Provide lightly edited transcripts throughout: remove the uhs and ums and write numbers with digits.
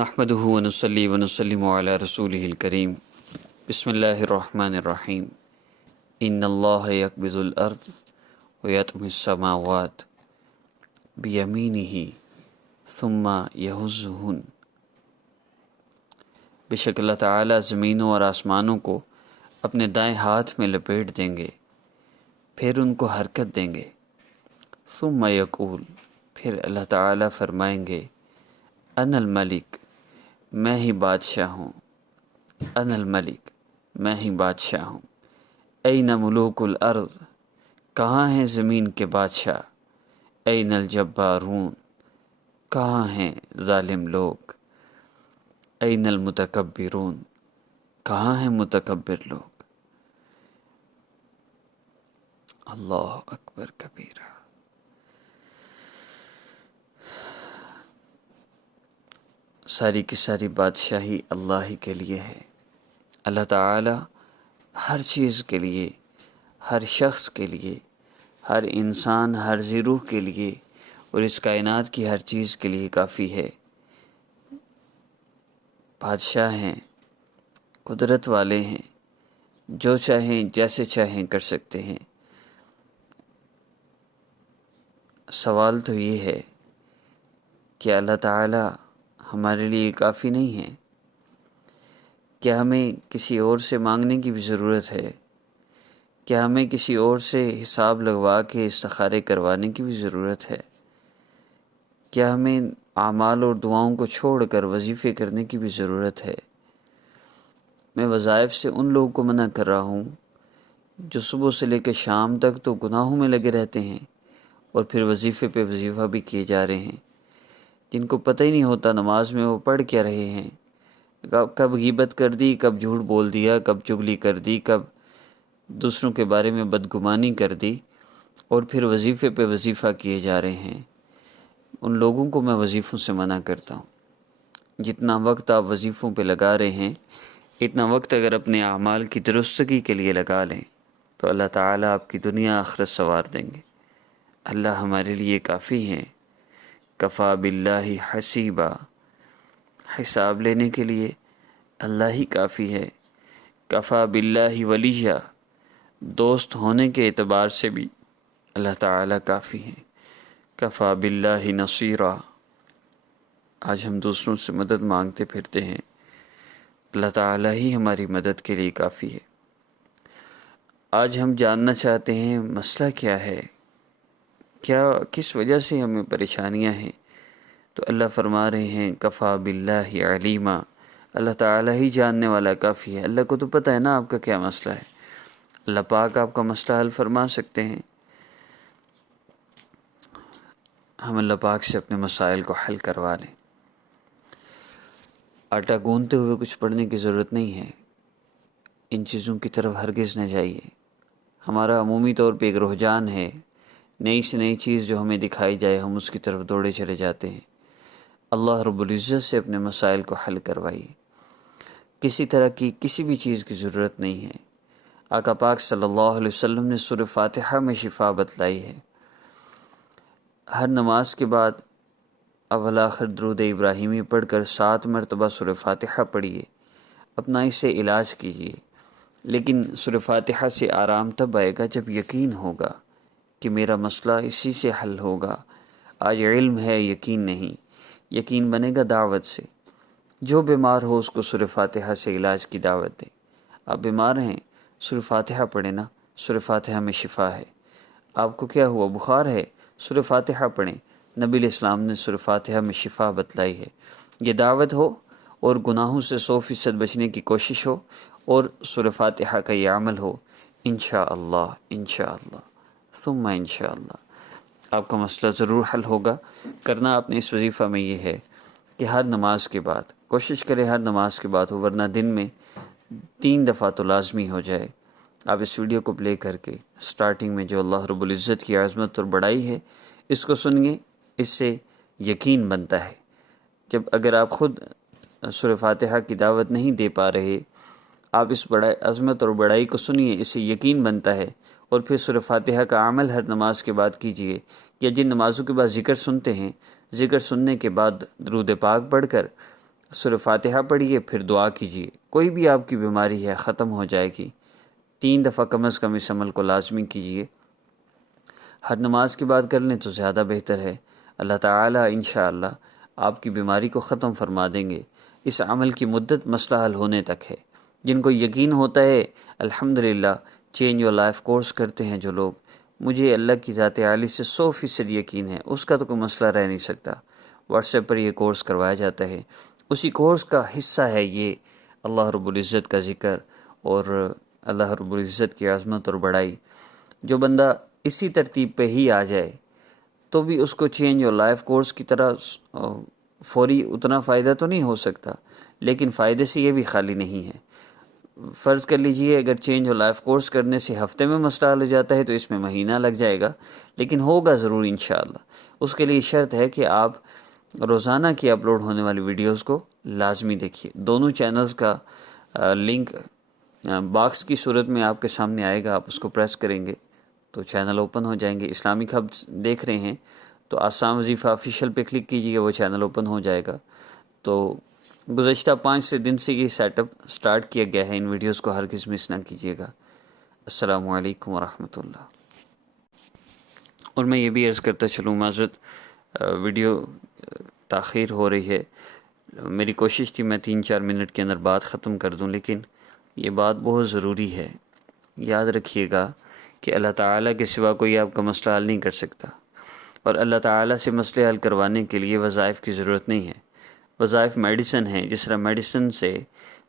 نحمده ونصلي ونسلم على رسوله الكريم بسم الله الرحمن الرحيم إن الله يقبض الأرض ويطوي السماوات بيمينه ثم يهزهن۔ بے شک اللہ تعالیٰ زمینوں اور آسمانوں کو اپنے دائیں ہاتھ میں لپیٹ دیں گے، پھر ان کو حرکت دیں گے۔ ثم یقول، پھر اللہ تعالیٰ فرمائیں گے، انا الملک، میں ہی بادشاہ ہوں، انا الملک، میں ہی بادشاہ ہوں۔ این ملوک الارض، کہاں ہیں زمین کے بادشاہ؟ این الجبارون، کہاں ہیں ظالم لوگ؟ این المتکبرون، کہاں ہیں متکبر لوگ؟ اللہ اکبر کبیرہ۔ ساری کی ساری بادشاہی اللہ ہی کے لیے ہے۔ اللہ تعالی ہر چیز کے لیے، ہر شخص کے لیے، ہر انسان، ہر ذی روح کے لیے اور اس کائنات کی ہر چیز کے لیے کافی ہے۔ بادشاہ ہیں، قدرت والے ہیں، جو چاہیں جیسے چاہیں کر سکتے ہیں۔ سوال تو یہ ہے کہ اللہ تعالی ہمارے لیے کافی نہیں ہے؟ کیا ہمیں کسی اور سے مانگنے کی بھی ضرورت ہے؟ کیا ہمیں کسی اور سے حساب لگوا کے استخارے کروانے کی بھی ضرورت ہے؟ کیا ہمیں اعمال اور دعاؤں کو چھوڑ کر وظیفے کرنے کی بھی ضرورت ہے؟ میں وظائف سے ان لوگوں کو منع کر رہا ہوں جو صبح سے لے کے شام تک تو گناہوں میں لگے رہتے ہیں اور پھر وظیفے پہ وظیفہ بھی کیے جا رہے ہیں، جن کو پتہ ہی نہیں ہوتا نماز میں وہ پڑھ کیا رہے ہیں، کب غیبت کر دی، کب جھوٹ بول دیا، کب چغلی کر دی، کب دوسروں کے بارے میں بدگمانی کر دی، اور پھر وظیفے پہ وظیفہ کیے جا رہے ہیں۔ ان لوگوں کو میں وظیفوں سے منع کرتا ہوں۔ جتنا وقت آپ وظیفوں پہ لگا رہے ہیں، اتنا وقت اگر اپنے اعمال کی درستگی کے لیے لگا لیں تو اللہ تعالیٰ آپ کی دنیا آخرت سنوار دیں گے۔ اللہ ہمارے لیے کافی ہیں۔ کفا باللہ حسیبا، حساب لینے کے لیے اللہ ہی کافی ہے۔ کفا باللہ ولیہ، دوست ہونے کے اعتبار سے بھی اللہ تعالیٰ کافی ہیں۔ کفا باللہ نصیرا، آج ہم دوسروں سے مدد مانگتے پھرتے ہیں، اللہ تعالیٰ ہی ہماری مدد کے لیے کافی ہے۔ آج ہم جاننا چاہتے ہیں مسئلہ کیا ہے، کس وجہ سے ہمیں پریشانیاں ہیں، تو اللہ فرما رہے ہیں کفا باللہ علیما، اللہ تعالیٰ ہی جاننے والا کافی ہے۔ اللہ کو تو پتہ ہے نا آپ کا کیا مسئلہ ہے، اللہ پاک آپ کا مسئلہ حل فرما سکتے ہیں۔ ہم اللہ پاک سے اپنے مسائل کو حل کروا لیں۔ آٹا گوندتے ہوئے کچھ پڑھنے کی ضرورت نہیں ہے، ان چیزوں کی طرف ہرگز نہ جائیے۔ ہمارا عمومی طور پہ ایک رجحان ہے، نئی سے نئی چیز جو ہمیں دکھائی جائے ہم اس کی طرف دوڑے چلے جاتے ہیں۔ اللہ رب العزت سے اپنے مسائل کو حل کروائیے۔ کسی طرح کی کسی بھی چیز کی ضرورت نہیں ہے۔ آقا پاک صلی اللہ علیہ وسلم نے سورہ فاتحہ میں شفا بتلائی ہے۔ ہر نماز کے بعد اول آخر درود ابراہیمی پڑھ کر 7 مرتبہ سورہ فاتحہ پڑھیے، اپنا اس سے علاج کیجیے۔ لیکن سورہ فاتحہ سے آرام تب آئے گا جب یقین ہوگا کہ میرا مسئلہ اسی سے حل ہوگا۔ آج علم ہے، یقین نہیں۔ یقین بنے گا دعوت سے۔ جو بیمار ہو اس کو سورہ فاتحہ سے علاج کی دعوت دیں۔ آپ بیمار ہیں، سورہ فاتحہ پڑھیں نا، سورہ فاتحہ میں شفا ہے۔ آپ کو کیا ہوا، بخار ہے، سورہ فاتحہ پڑھیں، نبی علیہ السلام نے سورہ فاتحہ میں شفا بتلائی ہے۔ یہ دعوت ہو اور گناہوں سے 100% بچنے کی کوشش ہو اور سورہ فاتحہ کا یہ عمل ہو، انشاءاللہ انشاءاللہ ثم انشاءاللہ آپ کا مسئلہ ضرور حل ہوگا۔ کرنا آپ نے اس وظیفہ میں یہ ہے کہ ہر نماز کے بعد کوشش کریں، ہر نماز کے بعد ہو، ورنہ دن میں 3 دفعہ تو لازمی ہو جائے۔ آپ اس ویڈیو کو پلے کر کے سٹارٹنگ میں جو اللہ رب العزت کی عظمت اور بڑائی ہے اس کو سنیے، اس سے یقین بنتا ہے۔ جب اگر آپ خود سورہ فاتحہ کی دعوت نہیں دے پا رہے، آپ اس بڑا عظمت اور بڑائی کو سنیے، اس سے یقین بنتا ہے، اور پھر سورہ فاتحہ کا عمل ہر نماز کے بعد کیجیے۔ یا جن نمازوں کے بعد ذکر سنتے ہیں، ذکر سننے کے بعد درود پاک پڑھ کر سورہ فاتحہ پڑھیے، پھر دعا کیجیے، کوئی بھی آپ کی بیماری ہے ختم ہو جائے گی۔ 3 دفعہ کم از کم اس عمل کو لازمی کیجیے۔ ہر نماز کے بعد کر لیں تو زیادہ بہتر ہے۔ اللہ تعالیٰ انشاءاللہ آپ کی بیماری کو ختم فرما دیں گے۔ اس عمل کی مدت مسئلہ حل ہونے تک ہے۔ جن کو یقین ہوتا ہے الحمدللہ چینج یور لائف کورس کرتے ہیں جو لوگ، مجھے اللہ کی ذات عالی سے 100% یقین ہے، اس کا تو کوئی مسئلہ رہ نہیں سکتا۔ واٹس ایپ پر یہ کورس کروایا جاتا ہے، اسی کورس کا حصہ ہے یہ اللہ رب العزت کا ذکر اور اللہ رب العزت کی عظمت اور بڑائی۔ جو بندہ اسی ترتیب پہ ہی آ جائے تو بھی اس کو چینج یور لائف کورس کی طرح فوری اتنا فائدہ تو نہیں ہو سکتا، لیکن فائدے سے یہ بھی خالی نہیں ہے۔ فرض کر لیجئے اگر چینج یور لائف کورس کرنے سے ہفتے میں مسئلہ حل ہو جاتا ہے تو اس میں مہینہ لگ جائے گا، لیکن ہوگا ضرور انشاءاللہ۔ اس کے لیے شرط ہے کہ آپ روزانہ کی اپلوڈ ہونے والی ویڈیوز کو لازمی دیکھیے۔ دونوں چینلز کا لنک باکس کی صورت میں آپ کے سامنے آئے گا، آپ اس کو پریس کریں گے تو چینل اوپن ہو جائیں گے۔ اسلامک ہب دیکھ رہے ہیں تو آسام وظیفہ آفیشیل پہ کلک کیجیے، وہ چینل اوپن ہو جائے گا۔ تو گزشتہ 5 دن سے یہ سیٹ اپ سٹارٹ کیا گیا ہے، ان ویڈیوز کو ہرگز مس نہ کیجیے گا۔ السلام علیکم ورحمۃ اللہ۔ اور میں یہ بھی عرض کرتا چلوں، معذرت ویڈیو تاخیر ہو رہی ہے، میری کوشش تھی میں 3-4 منٹ کے اندر بات ختم کر دوں، لیکن یہ بات بہت ضروری ہے۔ یاد رکھیے گا کہ اللہ تعالیٰ کے سوا کوئی آپ کا مسئلہ حل نہیں کر سکتا، اور اللہ تعالیٰ سے مسئلے حل کروانے کے لیے وظائف کی ضرورت نہیں ہے۔ وظائف میڈیسن ہیں، جس طرح میڈیسن سے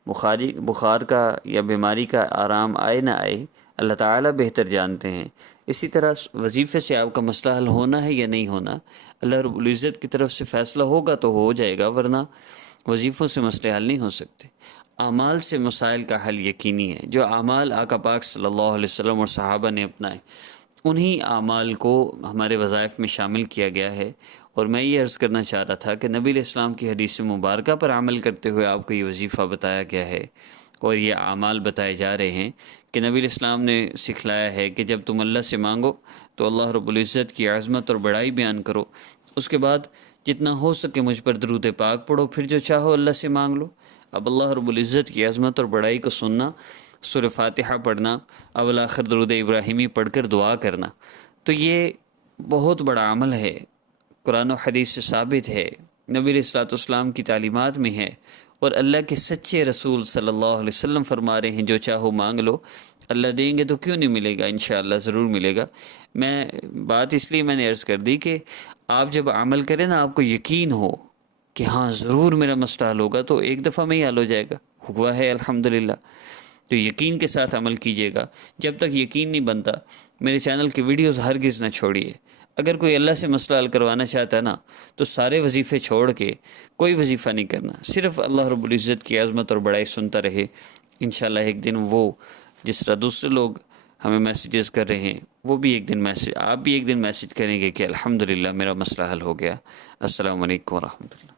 بخار کا یا بیماری کا آرام آئے نہ آئے اللہ تعالیٰ بہتر جانتے ہیں، اسی طرح وظیفے سے آپ کا مسئلہ حل ہونا ہے یا نہیں ہونا اللہ رب العزت کی طرف سے فیصلہ ہوگا تو ہو جائے گا، ورنہ وظیفوں سے مسئلے حل نہیں ہو سکتے۔ اعمال سے مسائل کا حل یقینی ہے۔ جو اعمال آقا پاک صلی اللہ علیہ وسلم اور صحابہ نے اپنائے، انہی اعمال کو ہمارے وظائف میں شامل کیا گیا ہے۔ اور میں یہ عرض کرنا چاہ رہا تھا کہ نبی علیہ السلام کی حدیث مبارکہ پر عمل کرتے ہوئے آپ کو یہ وظیفہ بتایا گیا ہے اور یہ اعمال بتائے جا رہے ہیں کہ نبی علیہ السلام نے سکھلایا ہے کہ جب تم اللہ سے مانگو تو اللہ رب العزت کی عظمت اور بڑائی بیان کرو، اس کے بعد جتنا ہو سکے مجھ پر درود پاک پڑھو، پھر جو چاہو اللہ سے مانگ لو۔ اب اللہ رب العزت کی عظمت اور بڑائی کو سننا، سورہ فاتحہ پڑھنا، اول آخر درود ابراہیمی پڑھ کر دعا کرنا، تو یہ بہت بڑا عمل ہے، قرآن و حدیث سے ثابت ہے، نبی علیہ الصلوۃ والسلام کی تعلیمات میں ہے، اور اللہ کے سچے رسول صلی اللہ علیہ وسلم فرما رہے ہیں جو چاہو مانگ لو، اللہ دیں گے تو کیوں نہیں ملے گا، انشاءاللہ ضرور ملے گا۔ بات اس لیے میں نے عرض کر دی کہ آپ جب عمل کریں نا، آپ کو یقین ہو کہ ہاں ضرور میرا مسئلہ حل ہوگا، تو ایک دفعہ میں ہی حل ہو جائے گا، ہوا ہے الحمدللہ۔ تو یقین کے ساتھ عمل کیجیے گا۔ جب تک یقین نہیں بنتا میرے چینل کی ویڈیوز ہرگز نہ چھوڑیے۔ اگر کوئی اللہ سے مسئلہ حل کروانا چاہتا ہے نا، تو سارے وظیفے چھوڑ کے کوئی وظیفہ نہیں کرنا، صرف اللہ رب العزت کی عظمت اور بڑائی سنتا رہے۔ انشاءاللہ ایک دن وہ جس طرح دوسرے لوگ ہمیں میسیجز کر رہے ہیں، وہ بھی ایک دن آپ بھی ایک دن میسیج کریں گے کہ الحمدللہ میرا مسئلہ حل ہو گیا۔ السلام علیکم ورحمۃ اللہ۔